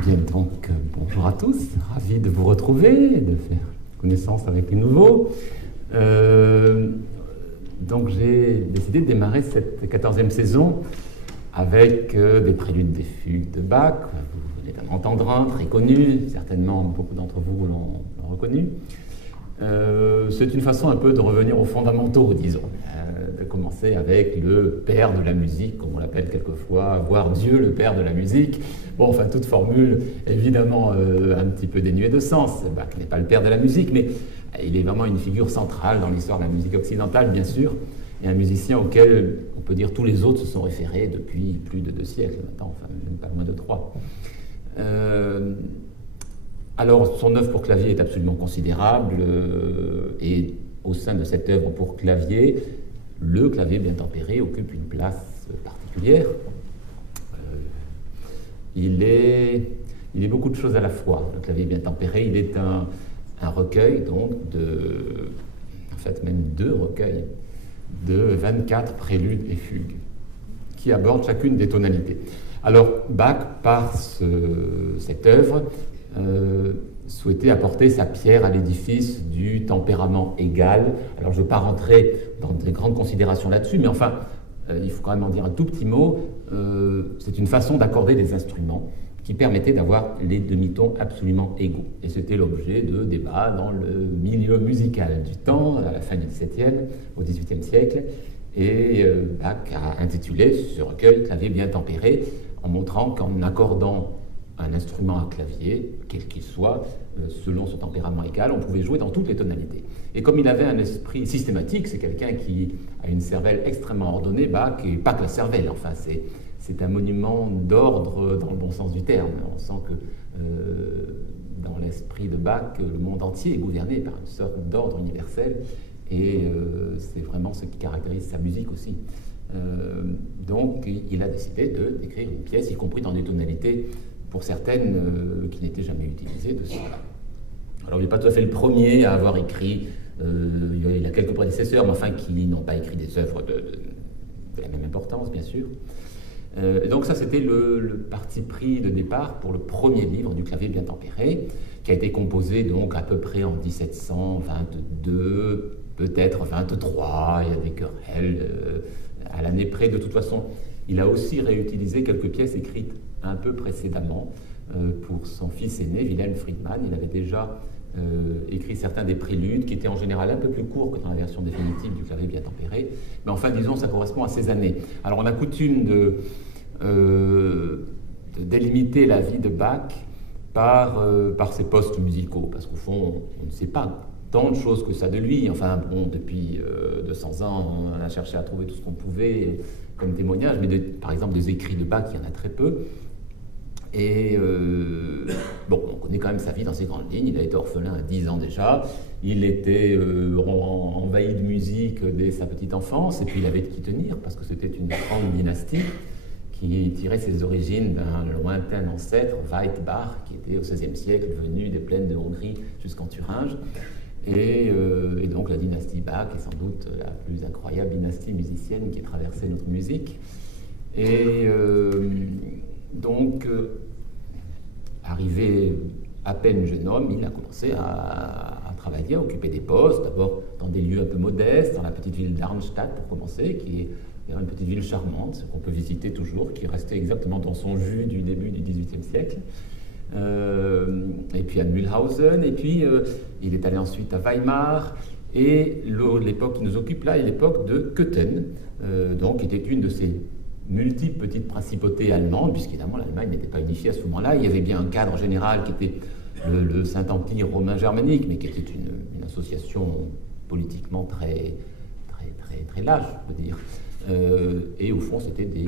Bien, donc, bonjour à tous, ravi de vous retrouver, de faire connaissance avec les nouveaux. Donc, j'ai décidé de démarrer cette 14e saison avec des préludes, des fugues de Bach. Vous venez d'en entendre un, très connu, certainement beaucoup d'entre vous l'ont reconnu. C'est une façon un peu de revenir aux fondamentaux, disons, de commencer avec le père de la musique, comme on l'appelle quelquefois, voire Dieu, le père de la musique. Bon, enfin, toute formule, évidemment, un petit peu dénuée de sens. Bach n'est pas le père de la musique, mais il est vraiment une figure centrale dans l'histoire de la musique occidentale, bien sûr, et un musicien auquel, on peut dire, tous les autres se sont référés depuis plus de 2 siècles maintenant, enfin, même pas loin de 3. Alors, son œuvre pour clavier est absolument considérable, et au sein de cette œuvre pour clavier, le clavier bien tempéré occupe une place particulière. Il est beaucoup de choses à la fois. Le clavier bien tempéré, il est un recueil, donc, en fait même 2 recueils, de 24 préludes et fugues, qui abordent chacune des tonalités. Alors, Bach, par cette œuvre, souhaitait apporter sa pierre à l'édifice du tempérament égal. Alors, je ne veux pas rentrer dans des grandes considérations là-dessus, mais enfin, il faut quand même en dire un tout petit mot. C'est une façon d'accorder des instruments qui permettait d'avoir les demi-tons absolument égaux. Et c'était l'objet de débats dans le milieu musical du temps, à la fin du XVIIe, au XVIIIe siècle. Et Bach a intitulé ce recueil « Clavier bien tempéré », en montrant qu'en accordant un instrument à clavier, quel qu'il soit, selon son tempérament égal, on pouvait jouer dans toutes les tonalités. Et comme il avait un esprit systématique, c'est quelqu'un qui a une cervelle extrêmement ordonnée, Bach, et pas que la cervelle, enfin, c'est un monument d'ordre dans le bon sens du terme. On sent que dans l'esprit de Bach, le monde entier est gouverné par une sorte d'ordre universel, et c'est vraiment ce qui caractérise sa musique aussi. Donc il a décidé d'écrire une pièce, y compris dans des tonalités, pour certaines, qui n'étaient jamais utilisées de ce genre-là. Alors il n'est pas tout à fait le premier à avoir écrit, il a quelques prédécesseurs, mais enfin qui n'ont pas écrit des œuvres de la même importance, bien sûr. Et donc ça, c'était le parti pris de départ pour le premier livre du clavier bien tempéré, qui a été composé donc à peu près en 1722, peut-être 23, il y a des querelles à l'année près. De toute façon, il a aussi réutilisé quelques pièces écrites un peu précédemment pour son fils aîné, Wilhelm Friedmann. Il avait déjà écrit certains des préludes qui étaient en général un peu plus courts que dans la version définitive du clavier bien tempéré, mais enfin disons ça correspond à ces années. Alors on a coutume de délimiter la vie de Bach par ses postes musicaux, parce qu'au fond on ne sait pas tant de choses que ça de lui. Enfin bon, depuis 200 ans on a cherché à trouver tout ce qu'on pouvait comme témoignage, mais par exemple des écrits de Bach, il y en a très peu. Et bon, on connaît quand même sa vie dans ses grandes lignes. Il a été orphelin à 10 ans déjà. Il était envahi de musique dès sa petite enfance. Et puis il avait de qui tenir, parce que c'était une grande dynastie qui tirait ses origines d'un lointain ancêtre, Weitbach, qui était au XVIe siècle venu des plaines de Hongrie jusqu'en Thuringe. Et donc la dynastie Bach est sans doute la plus incroyable dynastie musicienne qui ait traversé notre musique. Et donc, arrivé à peine jeune homme, il a commencé à travailler, à occuper des postes, d'abord dans des lieux un peu modestes, dans la petite ville d'Arnstadt pour commencer, qui est une petite ville charmante, qu'on peut visiter toujours, qui restait exactement dans son jus du début du XVIIIe siècle. Et puis à Mühlhausen, et puis il est allé ensuite à Weimar, et l'époque qui nous occupe là est l'époque de Köthen, donc qui était une de ces multiples petites principautés allemandes, puisqu'évidemment l'Allemagne n'était pas unifiée à ce moment-là. Il y avait bien un cadre général qui était le Saint-Empire romain germanique, mais qui était une association politiquement très large, je peux dire. Et au fond, c'était des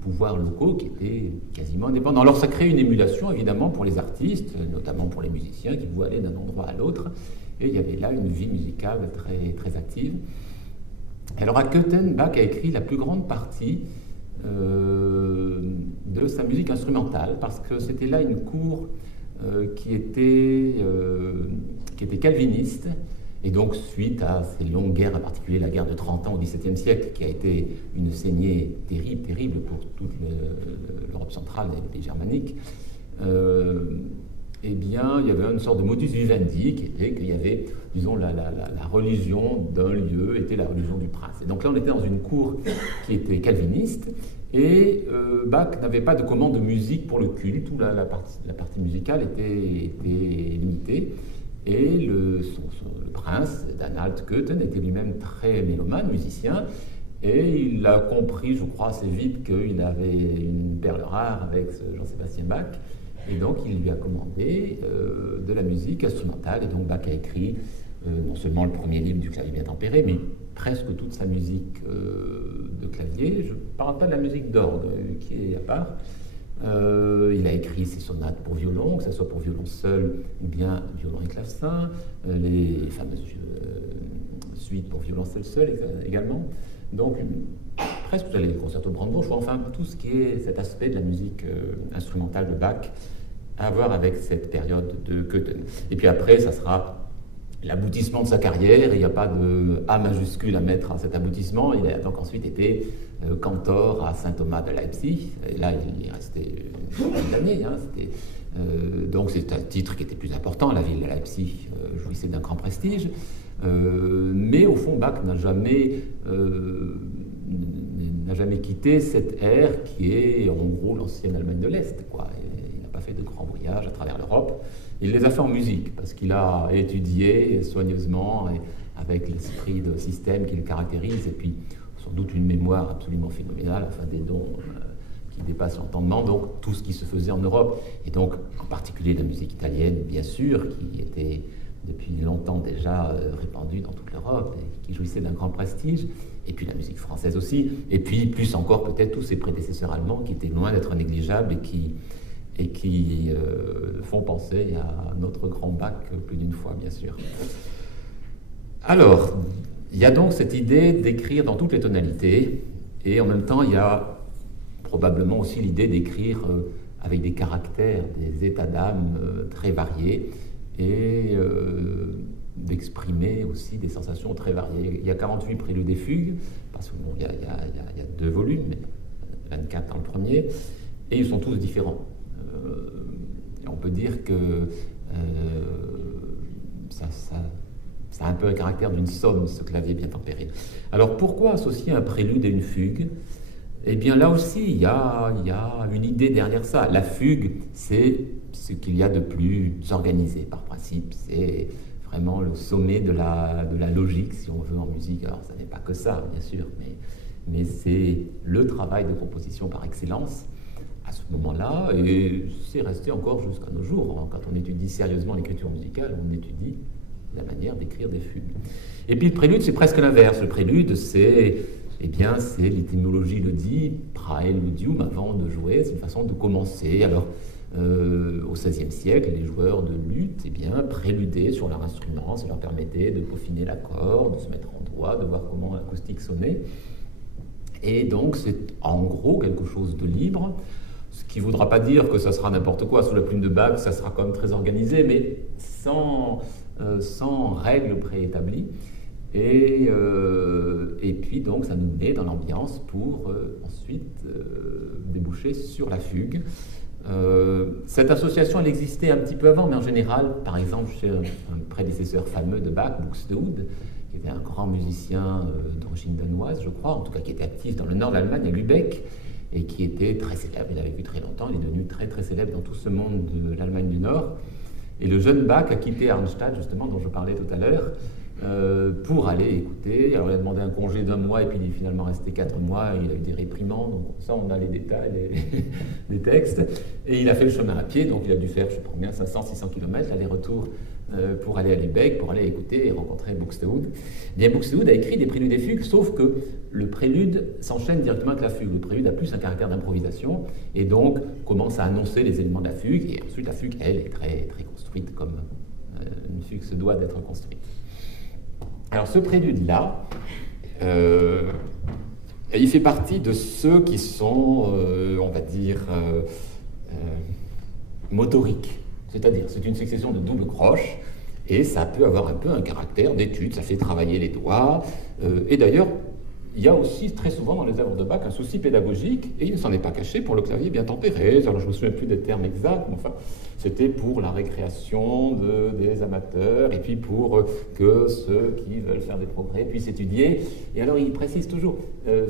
pouvoirs locaux qui étaient quasiment indépendants. Alors ça crée une émulation, évidemment, pour les artistes, notamment pour les musiciens, qui pouvaient aller d'un endroit à l'autre. Et il y avait là une vie musicale très active. Alors à Köthen, Bach a écrit la plus grande partie de sa musique instrumentale, parce que c'était là une cour qui était calviniste, Et donc, suite à ces longues guerres, en particulier la guerre de 30 ans au XVIIe siècle, qui a été une saignée terrible, terrible pour toute l'Europe centrale et les pays germaniques, eh bien, il y avait une sorte de modus vivendi qui était qu'il y avait, disons, la religion d'un lieu était la religion du prince. Et donc là, on était dans une cour qui était calviniste, et Bach n'avait pas de commande de musique pour le culte, où la partie musicale était limitée. Et le prince d'Anhalt Köthen était lui-même très mélomane, musicien, et il a compris, je crois, assez vite qu'il avait une perle rare avec Jean-Sébastien Bach, et donc il lui a commandé de la musique instrumentale, et donc Bach a écrit non seulement le premier livre du clavier bien tempéré, mais presque toute sa musique de clavier. Je ne parle pas de la musique d'orgue, qui est à part. Il a écrit ses sonates pour violon, que ce soit pour violon seul ou bien violon et clavecin, les fameuses suites pour violoncelle seul également. Donc, presque tous les concertos de Brandebourg, enfin tout ce qui est cet aspect de la musique instrumentale de Bach à voir avec cette période de Köthen. Et puis après, ça sera l'aboutissement de sa carrière, il n'y a pas de A majuscule à mettre à cet aboutissement. Il a donc ensuite été cantor à Saint-Thomas de Leipzig, et là il est resté une année. Donc c'est un titre qui était plus important, la ville de Leipzig jouissait d'un grand prestige, mais au fond Bach n'a jamais quitté cette ère qui est en gros l'ancienne Allemagne de l'Est, quoi. Il n'a pas fait de grands voyages à travers l'Europe. Il les a fait en musique, parce qu'il a étudié soigneusement, et avec l'esprit de système qui le caractérise, et puis sans doute une mémoire absolument phénoménale, enfin des dons qui dépassent l'entendement, donc tout ce qui se faisait en Europe, et donc en particulier la musique italienne, bien sûr, qui était depuis longtemps déjà répandue dans toute l'Europe, et qui jouissait d'un grand prestige, et puis la musique française aussi, et puis plus encore peut-être tous ses prédécesseurs allemands, qui étaient loin d'être négligeables, et qui font penser à notre grand Bach plus d'une fois, bien sûr. Alors, il y a donc cette idée d'écrire dans toutes les tonalités, et en même temps, il y a probablement aussi l'idée d'écrire avec des caractères, des états d'âme très variés, et d'exprimer aussi des sensations très variées. Il y a 48 préludes et fugues, parce qu'il y a 2 volumes, 24 dans le premier, et ils sont tous différents. On peut dire que ça a un peu le caractère d'une somme, ce clavier bien tempéré. Alors pourquoi associer un prélude et une fugue? Eh bien là aussi, il y a une idée derrière ça. La fugue, c'est ce qu'il y a de plus organisé par principe. C'est vraiment le sommet de la logique, si on veut, en musique. Alors ça n'est pas que ça, bien sûr, mais c'est le travail de composition par excellence à ce moment-là, et c'est resté encore jusqu'à nos jours. Quand on étudie sérieusement l'écriture musicale, on étudie la manière d'écrire des fugues. Et puis le prélude, c'est presque l'inverse. Le prélude, c'est l'étymologie le dit, praeludium, avant de jouer, c'est une façon de commencer. Alors, au XVIe siècle, les joueurs de luth, préludaient sur leur instrument, ça leur permettait de peaufiner l'accord, de se mettre en droit, de voir comment l'acoustique sonnait. Et donc, c'est en gros quelque chose de libre. Ce qui ne voudra pas dire que ça sera n'importe quoi sous la plume de Bach, ça sera quand même très organisé, mais sans règles préétablies. Et puis donc ça nous met dans l'ambiance pour ensuite déboucher sur la fugue. Cette association, elle existait un petit peu avant, mais en général, par exemple, chez un prédécesseur fameux de Bach, Buxtehude, qui était un grand musicien d'origine danoise, je crois, en tout cas qui était actif dans le nord de l'Allemagne, à Lübeck, et qui était très célèbre. Il a vécu très longtemps, il est devenu très très célèbre dans tout ce monde de l'Allemagne du Nord. Et le jeune Bach a quitté Arnstadt, justement, dont je parlais tout à l'heure, pour aller écouter. Alors il a demandé un congé d'1 mois, et puis il est finalement resté 4 mois, et il a eu des réprimandes, donc ça on a les détails des textes. Et il a fait le chemin à pied, donc il a dû faire, je ne sais pas combien, 500-600 km, l'aller-retour pour aller à Lübeck, pour aller écouter et rencontrer Buxtehude. Bien, Buxtehude a écrit des préludes et fugues, sauf que le prélude s'enchaîne directement avec la fugue. Le prélude a plus un caractère d'improvisation, et donc commence à annoncer les éléments de la fugue, et ensuite la fugue, elle, est très, très construite, comme une fugue se doit d'être construite. Alors ce prélude-là, il fait partie de ceux qui sont, on va dire, motoriques. C'est-à-dire, c'est une succession de doubles croches Et ça peut avoir un peu un caractère d'étude, ça fait travailler les doigts. Et d'ailleurs, il y a aussi très souvent dans les œuvres de Bach un souci pédagogique, et il ne s'en est pas caché pour le clavier bien tempéré. Alors je ne me souviens plus des termes exacts, mais enfin, c'était pour la récréation des amateurs, et puis pour que ceux qui veulent faire des progrès puissent étudier. Et alors il précise toujours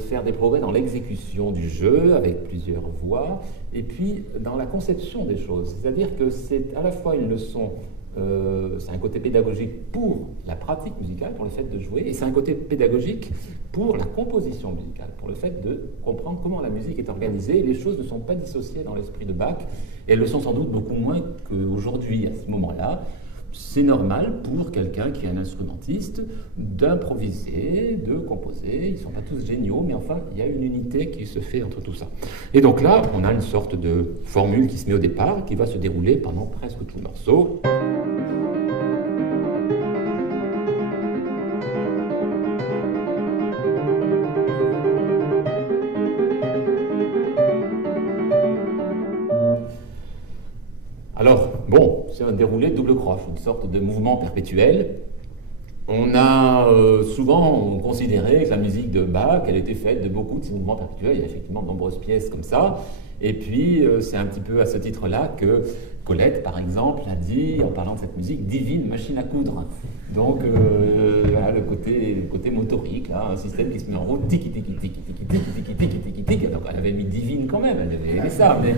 faire des progrès dans l'exécution du jeu, avec plusieurs voix, et puis dans la conception des choses. C'est-à-dire que c'est à la fois une leçon. C'est un côté pédagogique pour la pratique musicale, pour le fait de jouer, et c'est un côté pédagogique pour la composition musicale, pour le fait de comprendre comment la musique est organisée. Les choses ne sont pas dissociées dans l'esprit de Bach, et elles le sont sans doute beaucoup moins qu'aujourd'hui, à ce moment-là. C'est normal pour quelqu'un qui est un instrumentiste d'improviser, de composer. Ils ne sont pas tous géniaux, mais enfin, il y a une unité qui se fait entre tout ça. Et donc là, on a une sorte de formule qui se met au départ, qui va se dérouler pendant presque tout le morceau. Alors, bon, c'est un déroulé de double croche, une sorte de mouvement perpétuel. On a souvent considéré que la musique de Bach, elle était faite de beaucoup de ces mouvements perpétuels. Il y a effectivement de nombreuses pièces comme ça. Et puis, c'est un petit peu à ce titre-là que Colette, par exemple, a dit, en parlant de cette musique, divine machine à coudre. Donc, voilà, le côté motorique, là, un système qui se met en route, tiki tiki tiki tiki tiki tiki tiki tiki tiki. Donc, elle avait mis divine quand même, elle avait aimé ça, mais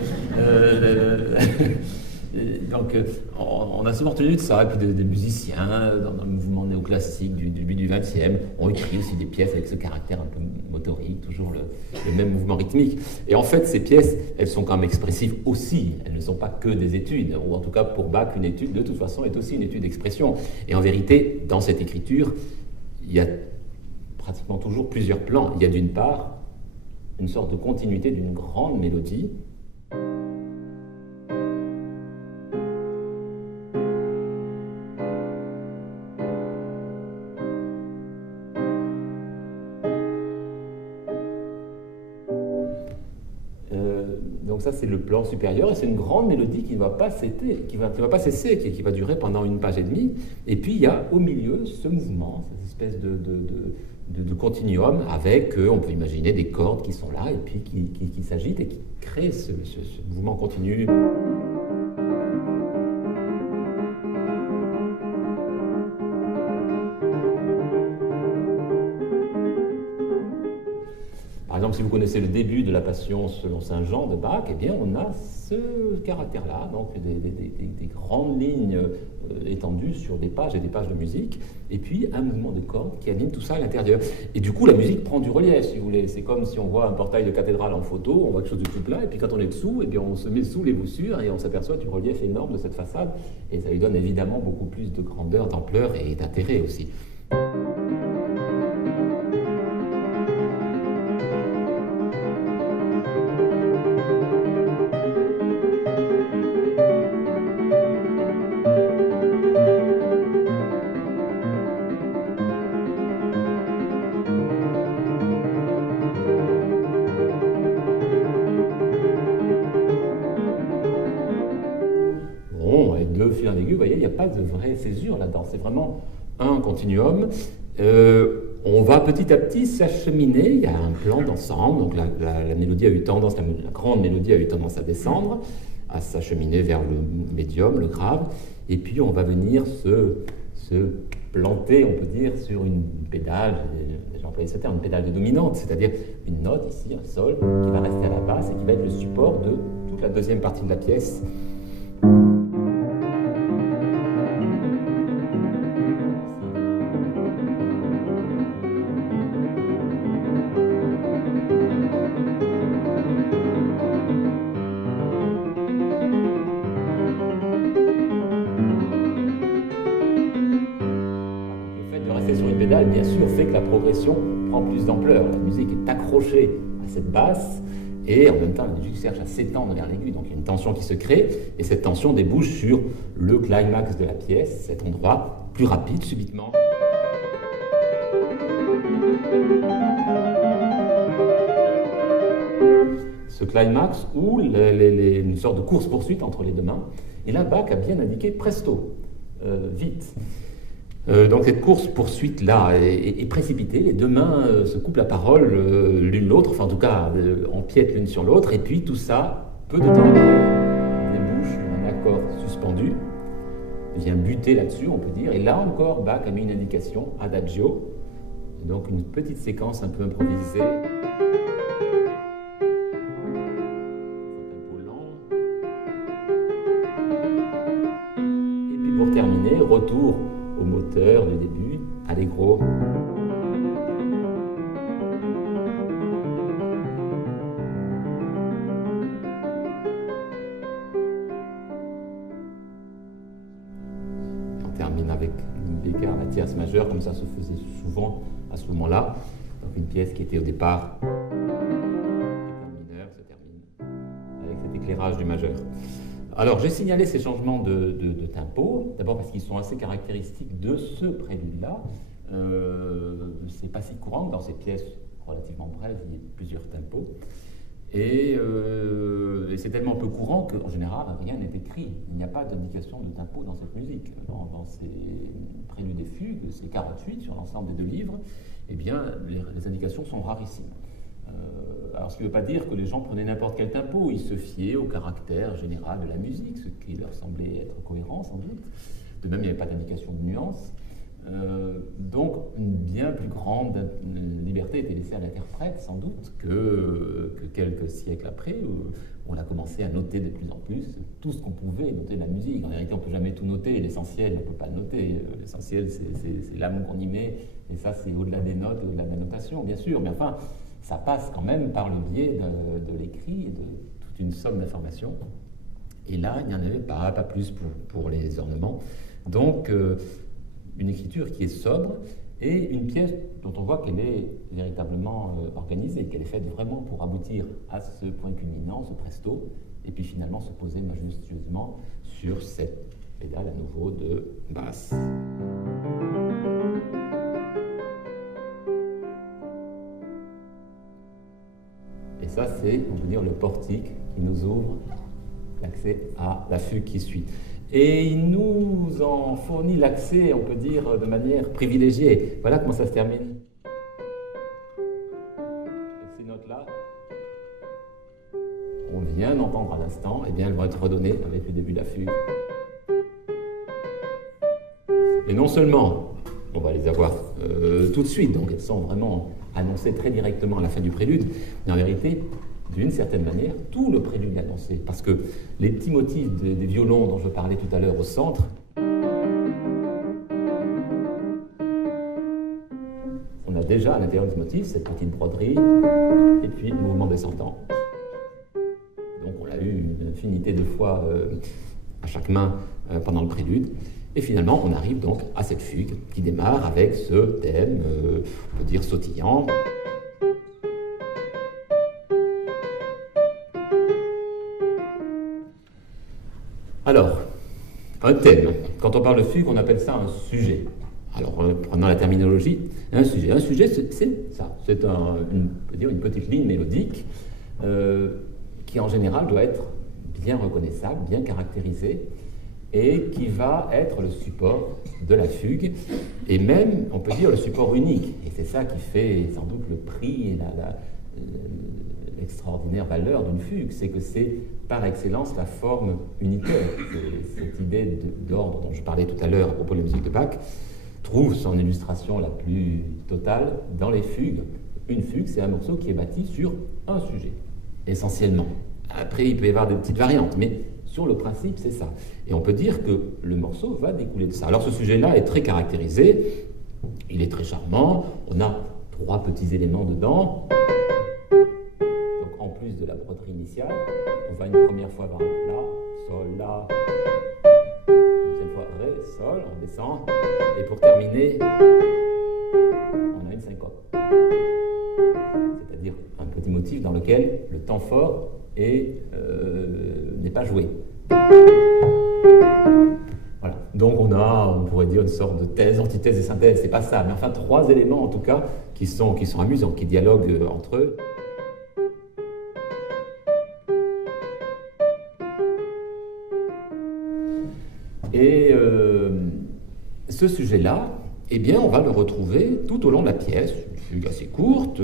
donc, on a souvent retenu de ça, et puis des musiciens dans le mouvement néoclassique du début du XXe ont écrit aussi des pièces avec ce caractère un peu motorique, toujours le même mouvement rythmique. Et en fait, ces pièces, elles sont quand même expressives aussi. Elles ne sont pas que des études, ou en tout cas pour Bach, une étude, de toute façon, est aussi une étude d'expression. Et en vérité, dans cette écriture, il y a pratiquement toujours plusieurs plans. Il y a d'une part une sorte de continuité d'une grande mélodie, donc ça, c'est le plan supérieur, et c'est une grande mélodie qui ne va pas cesser, qui va durer pendant une page et demie. Et puis, il y a au milieu ce mouvement, cette espèce de continuum avec, on peut imaginer, des cordes qui sont là, et puis qui s'agitent et qui créent ce mouvement continu. Par exemple, si vous connaissez le début de la Passion selon Saint Jean de Bach, eh bien, on a ce caractère-là, donc des grandes lignes étendues sur des pages et des pages de musique, et puis un mouvement de cordes qui anime tout ça à l'intérieur. Et du coup, la musique prend du relief, si vous voulez. C'est comme si on voit un portail de cathédrale en photo, on voit quelque chose de tout plat, et puis quand on est dessous, eh bien, on se met sous les voussures et on s'aperçoit du relief énorme de cette façade, et ça lui donne évidemment beaucoup plus de grandeur, d'ampleur et d'intérêt aussi. Le fil en aiguille, vous voyez, il n'y a pas de vraie césure là-dedans. C'est vraiment un continuum. On va petit à petit s'acheminer. Il y a un plan d'ensemble. Donc la mélodie a eu tendance, la grande mélodie a eu tendance à descendre, à s'acheminer vers le médium, le grave. Et puis on va venir se planter, on peut dire, sur une pédale. J'ai déjà employé ce terme, une pédale de dominante, c'est-à-dire une note ici, un sol, qui va rester à la basse et qui va être le support de toute la deuxième partie de la pièce. Sur une pédale, bien sûr, fait que la progression prend plus d'ampleur. La musique est accrochée à cette basse et en même temps, la musique cherche à s'étendre vers l'aigu. Donc il y a une tension qui se crée et cette tension débouche sur le climax de la pièce, cet endroit plus rapide subitement. Ce climax où une sorte de course-poursuite entre les deux mains. Et là, Bach a bien indiqué presto. vite. Donc cette course-poursuite-là est précipitée, les deux mains se coupent la parole l'une l'autre, enfin en tout cas empiètent l'une sur l'autre, et puis tout ça, peu de temps après, débouche un accord suspendu, vient buter là-dessus, on peut dire, et là encore, Bach a mis une indication, adagio, donc une petite séquence un peu improvisée. Et puis pour terminer, retour au moteur du début, allegro. On termine avec une bécane, la tierce majeure, comme ça se faisait souvent à ce moment-là. Donc une pièce qui était au départ mineur se termine avec cet éclairage du majeur. Alors, j'ai signalé ces changements de tempo, d'abord parce qu'ils sont assez caractéristiques de ce prélude-là. C'est pas si courant que dans ces pièces relativement brèves, il y ait plusieurs tempos. Et c'est tellement peu courant qu'en général, rien n'est écrit. Il n'y a pas d'indication de tempo dans cette musique. Dans ces préludes et fugues, ces 48 sur l'ensemble des deux livres, eh bien, les indications sont rarissimes. Alors, ce qui ne veut pas dire que les gens prenaient n'importe quel tempo, ils se fiaient au caractère général de la musique, ce qui leur semblait être cohérent sans doute. De même, il n'y avait pas d'indication de nuance. Donc, une bien plus grande liberté était laissée à l'interprète, sans doute, que quelques siècles après, où on a commencé à noter de plus en plus tout ce qu'on pouvait noter de la musique. En vérité, on ne peut jamais tout noter, l'essentiel, on ne peut pas le noter. L'essentiel, c'est l'âme qu'on y met, et ça, c'est au-delà des notes, au-delà de la notation, bien sûr, mais enfin, ça passe quand même par le biais de l'écrit et de toute une somme d'informations. Et là, il n'y en avait pas plus pour les ornements. Donc, une écriture qui est sobre et une pièce dont on voit qu'elle est véritablement organisée, qu'elle est faite vraiment pour aboutir à ce point culminant, ce presto, et puis finalement se poser majestueusement sur cette pédale à nouveau de basse. Et ça, c'est, on peut dire, le portique qui nous ouvre l'accès à la fugue qui suit. Et il nous en fournit l'accès, on peut dire, de manière privilégiée. Voilà comment ça se termine. Et ces notes-là, on vient d'entendre à l'instant, eh bien, elles vont être redonnées avec le début de la fugue. Et non seulement, on va les avoir tout de suite, donc elles sont vraiment annoncées très directement à la fin du prélude, mais en vérité, d'une certaine manière, tout le prélude est annoncé, parce que les petits motifs des violons dont je parlais tout à l'heure au centre, on a déjà à l'intérieur de ce motif cette petite broderie, et puis le mouvement descendant. Donc on l'a eu une infinité de fois à chaque main pendant le prélude. Et finalement, on arrive donc à cette fugue qui démarre avec ce thème, on peut dire sautillant. Alors, un thème. Quand on parle de fugue, on appelle ça un sujet. Alors, prenons la terminologie, un sujet. Un sujet, c'est ça. C'est une petite ligne mélodique qui, en général, doit être bien reconnaissable, bien caractérisée, et qui va être le support de la fugue, et même, on peut dire, le support unique. Et c'est ça qui fait sans doute le prix et l'extraordinaire valeur d'une fugue, c'est que c'est par excellence la forme unitaire. Cette idée d'ordre dont je parlais tout à l'heure à propos de la musique de Bach trouve son illustration la plus totale dans les fugues. Une fugue, c'est un morceau qui est bâti sur un sujet, essentiellement. Après, il peut y avoir des petites variantes, mais sur le principe, c'est ça. Et on peut dire que le morceau va découler de ça. Alors ce sujet-là est très caractérisé, il est très charmant, on a 3 petits éléments dedans. Donc en plus de la broderie initiale, on va une première fois vers La, Sol, La, deuxième fois Ré, Sol, on descend, et pour terminer, on a une syncope. C'est-à-dire un petit motif dans lequel le temps fort n'est pas joué. Voilà. Donc on pourrait dire une sorte de thèse, antithèse et synthèse, c'est pas ça, mais enfin 3 éléments en tout cas qui sont amusants, qui dialoguent entre eux. Et ce sujet-là, eh bien, on va le retrouver tout au long de la pièce, une fugue assez courte,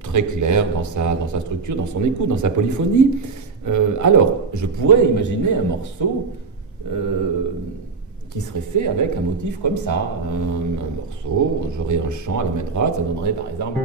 très claire dans sa structure, dans son écoute, dans sa polyphonie. Alors, je pourrais imaginer un morceau qui serait fait avec un motif comme ça. Un morceau, j'aurais un chant à la main droite, ça donnerait par exemple...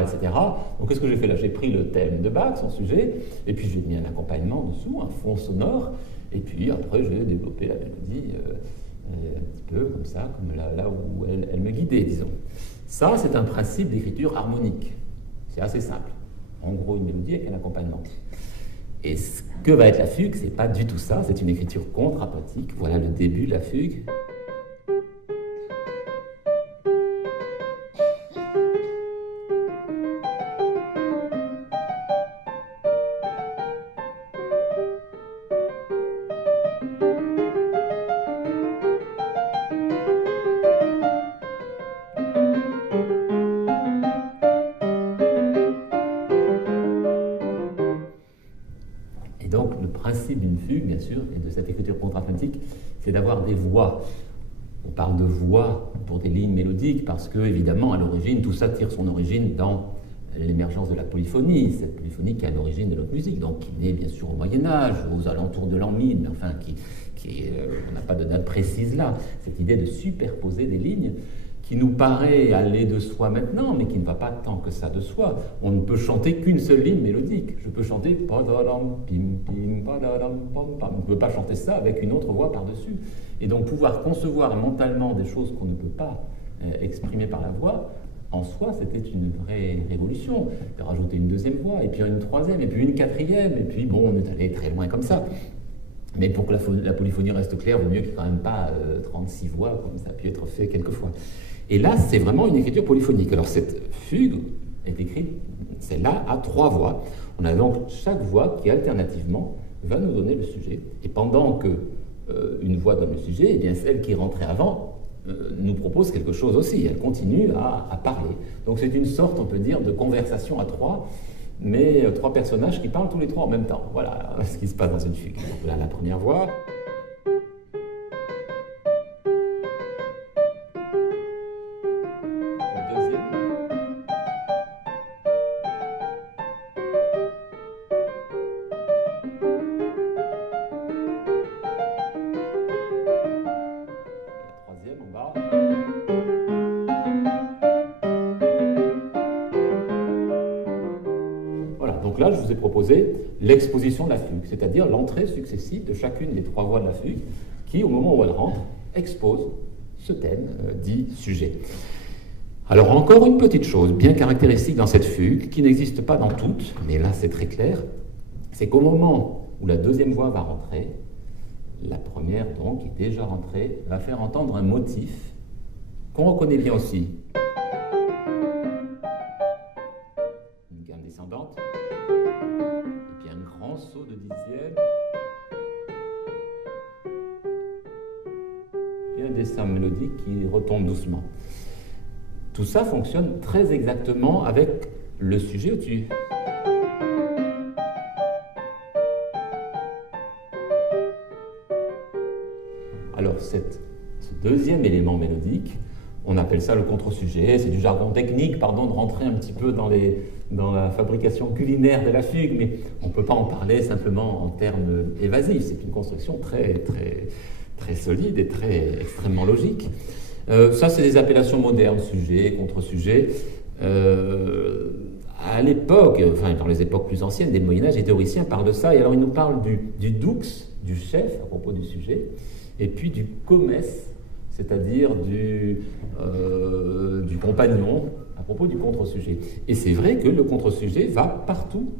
etc. Donc qu'est-ce que j'ai fait là? J'ai pris le thème de Bach, son sujet, et puis j'ai mis un accompagnement dessous, un fond sonore, et puis après j'ai développé la mélodie un petit peu comme ça, comme là où elle me guidait, disons. Ça, c'est un principe d'écriture harmonique. C'est assez simple. En gros, une mélodie avec un accompagnement. Et ce que va être la fugue, c'est pas du tout ça, c'est une écriture contrapuntique. Voilà le début de la fugue. Et donc, le principe d'une fugue, bien sûr, et de cette écriture contrapuntique, c'est d'avoir des voix. On parle de voix pour des lignes mélodiques parce que, évidemment, à l'origine, tout ça tire son origine dans l'émergence de la polyphonie, cette polyphonie qui est à l'origine de notre musique, donc qui naît bien sûr au Moyen-Âge, aux alentours de l'an 1000, mais enfin, on n'a pas de date précise là. Cette idée de superposer des lignes qui nous paraît aller de soi maintenant, mais qui ne va pas tant que ça de soi. On ne peut chanter qu'une seule ligne mélodique. Je peux chanter padadam, pim, pim, padadam, pam, pam. On ne peut pas chanter ça avec une autre voix par-dessus. Et donc pouvoir concevoir mentalement des choses qu'on ne peut pas exprimer par la voix, en soi, c'était une vraie révolution. De rajouter une deuxième voix, et puis une troisième, et puis une quatrième, et puis bon, on est allé très loin comme ça. Mais pour que la polyphonie reste claire, il vaut mieux qu'il n'y ait quand même pas 36 voix, comme ça a pu être fait quelquefois. Et là, c'est vraiment une écriture polyphonique. Alors cette fugue est écrite, celle-là, à 3 voix. On a donc chaque voix qui, alternativement, va nous donner le sujet. Et pendant que une voix donne le sujet, eh bien celle qui rentrait avant nous propose quelque chose aussi. Elle continue à parler. Donc c'est une sorte, on peut dire, de conversation à 3, mais 3 personnages qui parlent tous les 3 en même temps. Voilà ce qui se passe dans une fugue. Donc là, la première voix. Donc là, je vous ai proposé l'exposition de la fugue, c'est-à-dire l'entrée successive de chacune des 3 voix de la fugue qui, au moment où elle rentre, expose ce thème dit sujet. Alors encore une petite chose bien caractéristique dans cette fugue, qui n'existe pas dans toutes, mais là c'est très clair, c'est qu'au moment où la deuxième voix va rentrer, la première donc, qui est déjà rentrée, va faire entendre un motif qu'on reconnaît bien aussi. Une gamme descendante. Et puis un grand saut de dixième. Et un dessin mélodique qui retombe doucement. Tout ça fonctionne très exactement avec le sujet au-dessus. Alors, ce deuxième élément mélodique, on appelle ça le contre-sujet. C'est du jargon technique, pardon, de rentrer un petit peu dans la fabrication culinaire de la fugue, mais on ne peut pas en parler simplement en termes évasifs. C'est une construction très, très, très solide et extrêmement logique. Ça, c'est des appellations modernes, sujet, contre-sujet. À l'époque, enfin dans les époques plus anciennes, des Moyen-Âge, les théoriciens parlent de ça, et alors ils nous parlent du dux, du chef, à propos du sujet, et puis du comes, c'est-à-dire du compagnon, à propos du contre-sujet. Et c'est vrai que le contre-sujet va partout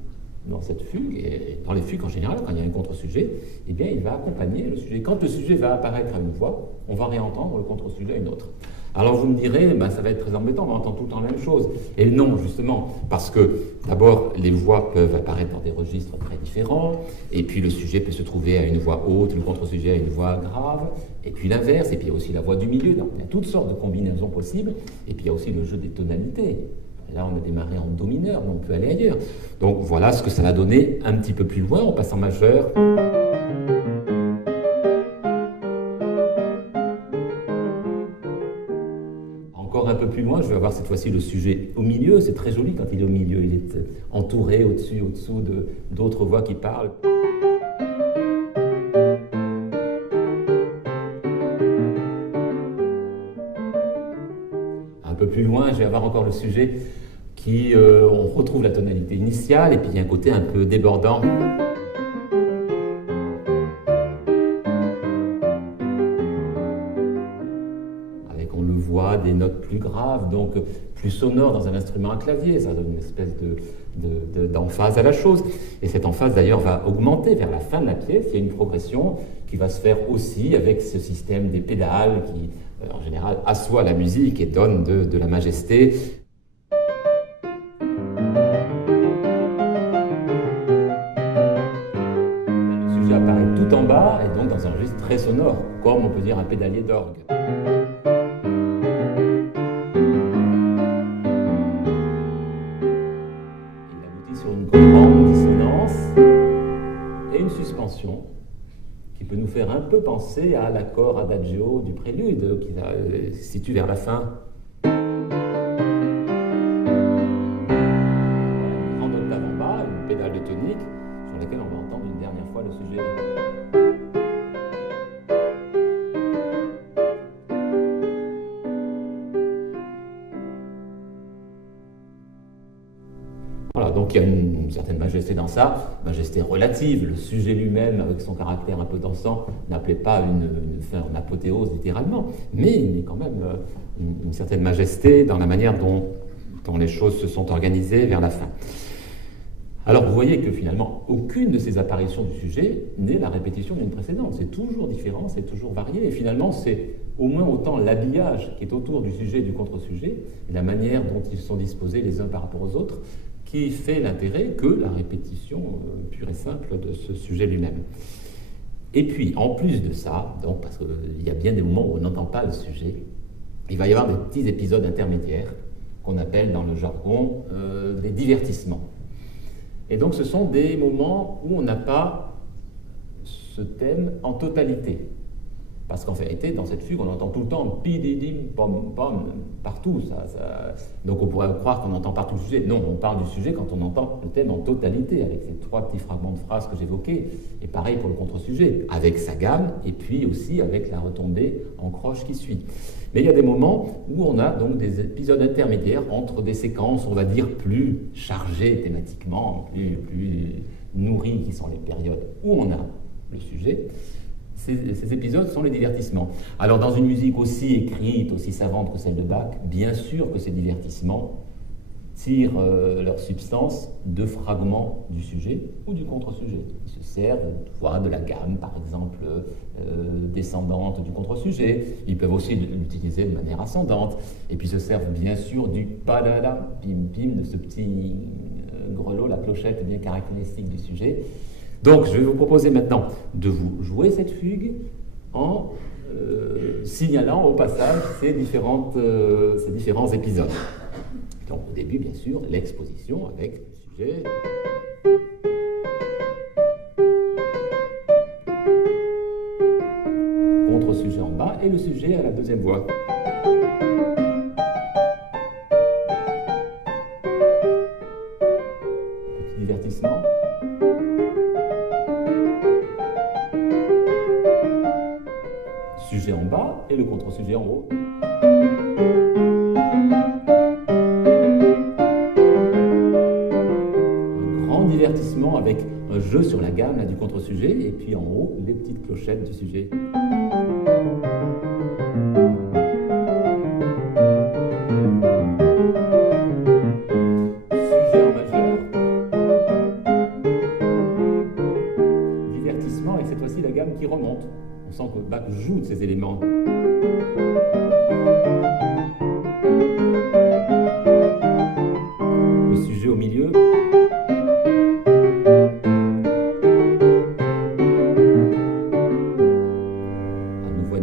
dans cette fugue, et dans les fugues en général, quand il y a un contre-sujet, eh bien il va accompagner le sujet. Quand le sujet va apparaître à une voix, on va réentendre le contre-sujet à une autre. Alors vous me direz, ben, ça va être très embêtant, on va entendre tout le temps la même chose. Et non, justement, parce que d'abord, les voix peuvent apparaître dans des registres très différents, et puis le sujet peut se trouver à une voix haute, le contre-sujet à une voix grave, et puis l'inverse, et puis il y a aussi la voix du milieu. Donc il y a toutes sortes de combinaisons possibles, et puis il y a aussi le jeu des tonalités. Là, on a démarré en do mineur, mais on peut aller ailleurs. Donc voilà ce que ça va donner un petit peu plus loin, on passe en majeur. Encore un peu plus loin, je vais avoir cette fois-ci le sujet au milieu. C'est très joli quand il est au milieu. Il est entouré au-dessus, au-dessous d'autres voix qui parlent. Un peu plus loin, je vais avoir encore le sujet qui, on retrouve la tonalité initiale et puis il y a un côté un peu débordant. Avec, on le voit, des notes plus graves, donc plus sonores dans un instrument à clavier. Ça donne une espèce d'emphase à la chose. Et cette emphase d'ailleurs va augmenter vers la fin de la pièce. Il y a une progression qui va se faire aussi avec ce système des pédales qui, en général, assoit la musique et donne de la majesté. Le sujet apparaît tout en bas et donc dans un registre très sonore, comme on peut dire un pédalier d'orgue. Il aboutit sur une grande dissonance et une suspension qui peut nous faire un peu penser à l'accord adagio du prélude qui se situe vers la fin. Une grande octave en bas, une pédale de tonique sur laquelle on va entendre une dernière fois le sujet. Voilà, donc il y a une certaine majesté dans ça, majesté relative. Le sujet lui-même, avec son caractère un peu dansant, n'appelait pas une fin en apothéose littéralement, mais il y a quand même une certaine majesté dans la manière dont les choses se sont organisées vers la fin. Alors vous voyez que finalement, aucune de ces apparitions du sujet n'est la répétition d'une précédente. C'est toujours différent, c'est toujours varié, et finalement c'est au moins autant l'habillage qui est autour du sujet et du contre-sujet, et la manière dont ils sont disposés les uns par rapport aux autres, qui fait l'intérêt que la répétition pure et simple de ce sujet lui-même. Et puis, en plus de ça, donc, parce qu'il y a bien des moments où on n'entend pas le sujet, il va y avoir des petits épisodes intermédiaires qu'on appelle dans le jargon des divertissements. Et donc, ce sont des moments où on n'a pas ce thème en totalité. Parce qu'en vérité, dans cette fugue, on entend tout le temps pididim, pom, pom, partout. Donc on pourrait croire qu'on entend partout le sujet. Non, on parle du sujet quand on entend le thème en totalité, avec ces trois petits fragments de phrases que j'évoquais. Et pareil pour le contre-sujet, avec sa gamme, et puis aussi avec la retombée en croche qui suit. Mais il y a des moments où on a donc des épisodes intermédiaires entre des séquences, on va dire, plus chargées thématiquement, plus nourries, qui sont les périodes où on a le sujet. Ces épisodes sont les divertissements. Alors dans une musique aussi écrite, aussi savante que celle de Bach, bien sûr que ces divertissements tirent leur substance de fragments du sujet ou du contre-sujet. Ils se servent de la gamme, par exemple, descendante du contre-sujet. Ils peuvent aussi l'utiliser de manière ascendante. Et puis se servent bien sûr du padada, pim pim, de ce petit grelot, la clochette bien caractéristique du sujet. Donc, je vais vous proposer maintenant de vous jouer cette fugue en signalant au passage ces différents épisodes. Donc, au début, bien sûr, l'exposition avec le sujet. Contre-sujet en bas et le sujet à la deuxième voix. Petit divertissement. Sujet en bas et le contre-sujet en haut. Un grand divertissement avec un jeu sur la gamme là, du contre-sujet et puis en haut, les petites clochettes du sujet. Sujet en majeur. Divertissement avec cette fois-ci la gamme qui remonte. On sent que Bach joue de ces éléments.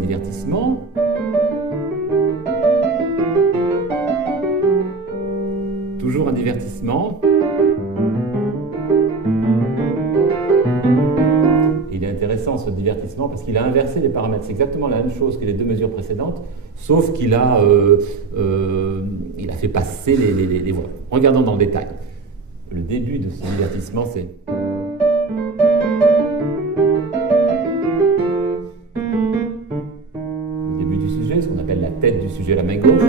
divertissement. Toujours un divertissement. Il est intéressant ce divertissement parce qu'il a inversé les paramètres. C'est exactement la même chose que les deux mesures précédentes, sauf qu'il a, il a fait passer les voix. Regardons dans le détail. Le début de ce divertissement, c'est... Le début du sujet, ce qu'on appelle la tête du sujet, la main gauche.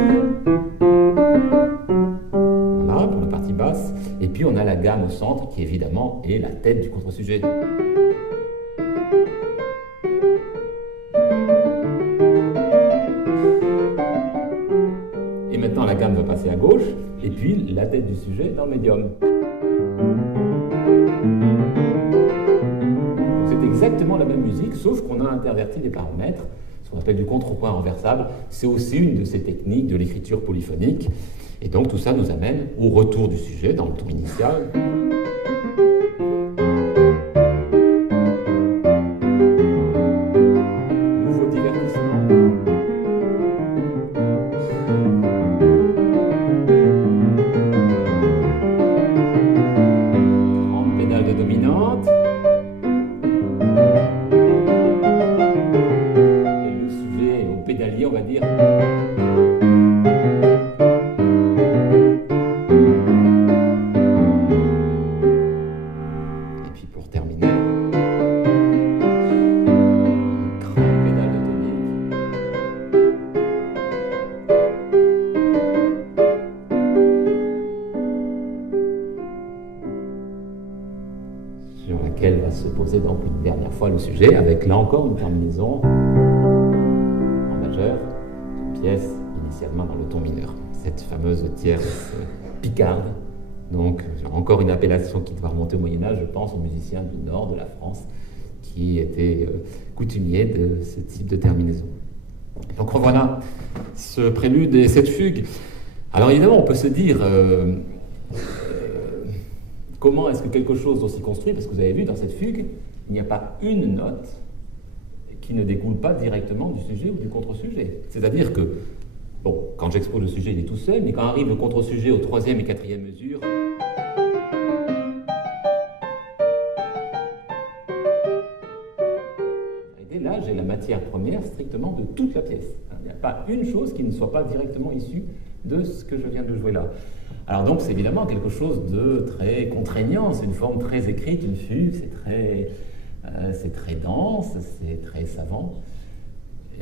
Voilà, pour la partie basse. Et puis on a la gamme au centre, qui évidemment est la tête du contre-sujet. Et maintenant la gamme va passer à gauche, et puis la tête du sujet dans le médium. C'est exactement la même musique, sauf qu'on a interverti les paramètres, ce qu'on appelle du contrepoint renversable. C'est aussi une de ces techniques de l'écriture polyphonique. Et donc tout ça nous amène au retour du sujet dans le ton initial. Nouveau divertissement. Grande pédale de dominante. Et le sujet au pédalier, on va dire. Sur laquelle va se poser donc une dernière fois le sujet, avec là encore une terminaison en majeur, une pièce initialement dans le ton mineur. Cette fameuse tierce picarde, donc encore une appellation qui doit remonter au Moyen-Âge, je pense aux musiciens du nord de la France qui étaient coutumiers de ce type de terminaison. Donc revoilà ce prélude et cette fugue. Alors évidemment, on peut se dire... comment est-ce que quelque chose d'aussi construit, parce que vous avez vu dans cette fugue, il n'y a pas une note qui ne découle pas directement du sujet ou du contre-sujet. C'est-à-dire que, bon, quand j'expose le sujet, il est tout seul, mais quand arrive le contre-sujet aux troisième et quatrième mesures, et là, j'ai la matière première strictement de toute la pièce. Il n'y a pas une chose qui ne soit pas directement issue de ce que je viens de jouer là. Alors donc c'est évidemment quelque chose de très contraignant, c'est une forme très écrite, une fugue, c'est très dense, c'est très savant.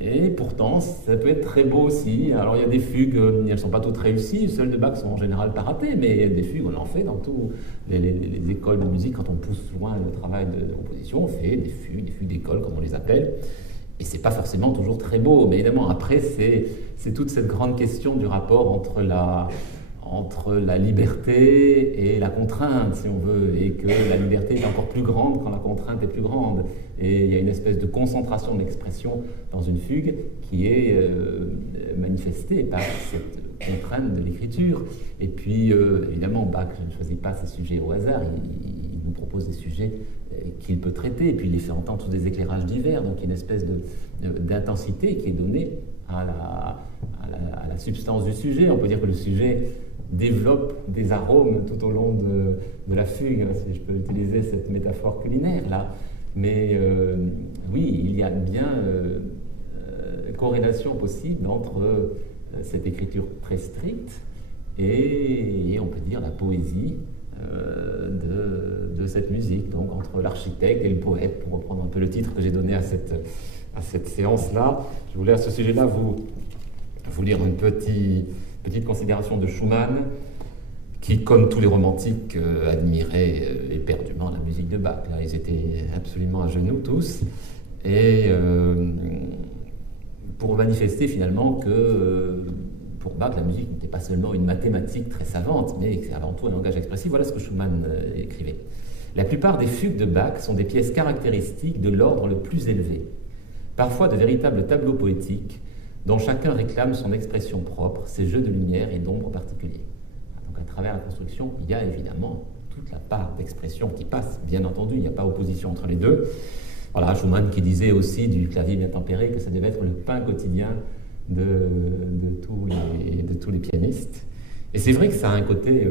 Et pourtant, ça peut être très beau aussi. Alors il y a des fugues, elles ne sont pas toutes réussies, celles de Bach sont en général pas ratées, mais il y a des fugues, on en fait dans toutes les écoles de musique, quand on pousse loin le travail de composition, on fait des fugues d'école comme on les appelle. Et c'est pas forcément toujours très beau, mais évidemment après c'est toute cette grande question du rapport entre la liberté et la contrainte, si on veut, et que la liberté est encore plus grande quand la contrainte est plus grande. Et il y a une espèce de concentration de l'expression dans une fugue qui est manifestée par cette contrainte de l'écriture. Et puis, évidemment, Bach ne choisit pas ses sujets au hasard, il nous propose des sujets qu'il peut traiter, et puis il les fait entendre sous des éclairages divers, donc il y a une espèce d'intensité qui est donnée à la substance du sujet. On peut dire que le sujet développe des arômes tout au long de la fugue, si je peux utiliser cette métaphore culinaire là. Mais oui, il y a bien corrélation possible entre cette écriture très stricte et on peut dire la poésie de cette musique, donc entre l'architecte et le poète, pour reprendre un peu le titre que j'ai donné à cette séance-là. Je voulais à ce sujet-là vous lire une petite considération de Schumann, qui, comme tous les romantiques, admiraient éperdument la musique de Bach. Là, ils étaient absolument à genoux tous, et pour manifester finalement que pour Bach, la musique n'était pas seulement une mathématique très savante, mais que c'est avant tout un langage expressif. Voilà ce que Schumann écrivait. La plupart des fugues de Bach sont des pièces caractéristiques de l'ordre le plus élevé, parfois de véritables tableaux poétiques, dont chacun réclame son expression propre, ses jeux de lumière et d'ombre particuliers. Donc à travers la construction, il y a évidemment toute la part d'expression qui passe, bien entendu, il n'y a pas opposition entre les deux, Voilà, Schumann qui disait aussi du clavier bien tempéré que ça devait être le pain quotidien de tous les pianistes. Et c'est vrai que ça a un côté,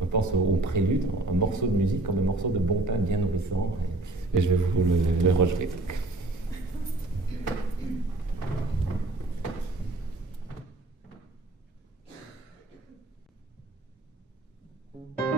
on pense au prélude, un morceau de musique comme un morceau de bon pain bien nourrissant. Et je vais vous le rejouer. Donc.